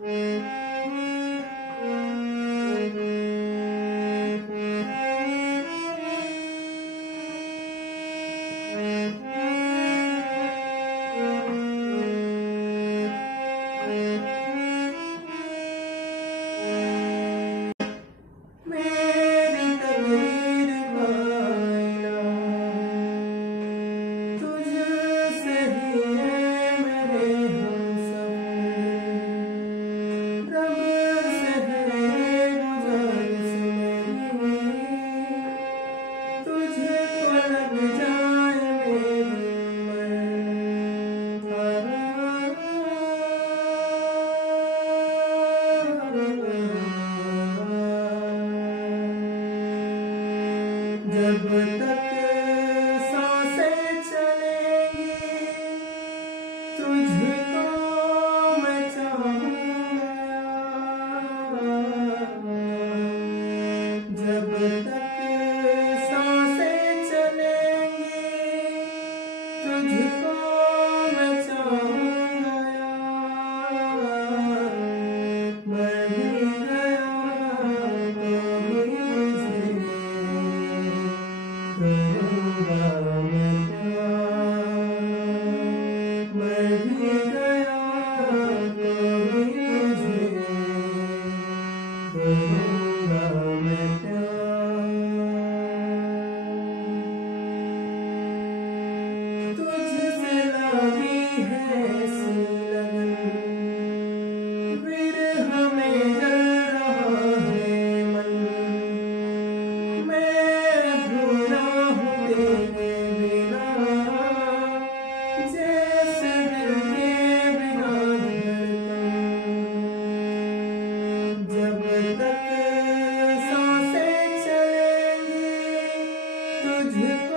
जब तक सांसें चलेंगी तुझको मैं चाहूँगा। जब तक सांसें चलेंगी तुझको मैं चाहूँगा। मर ही गया करूँगा मैं प्यार। मर ही गया कभी तुझे करूँगा मैं प्यार। तुझसे लगी है ऐसी लगन विरह में जल रहा है मन। मैं अधूरा हूँ तेरे बिना जैसे दिल के बिना धड़कन। जब तक सांसें चलेंगी तुझको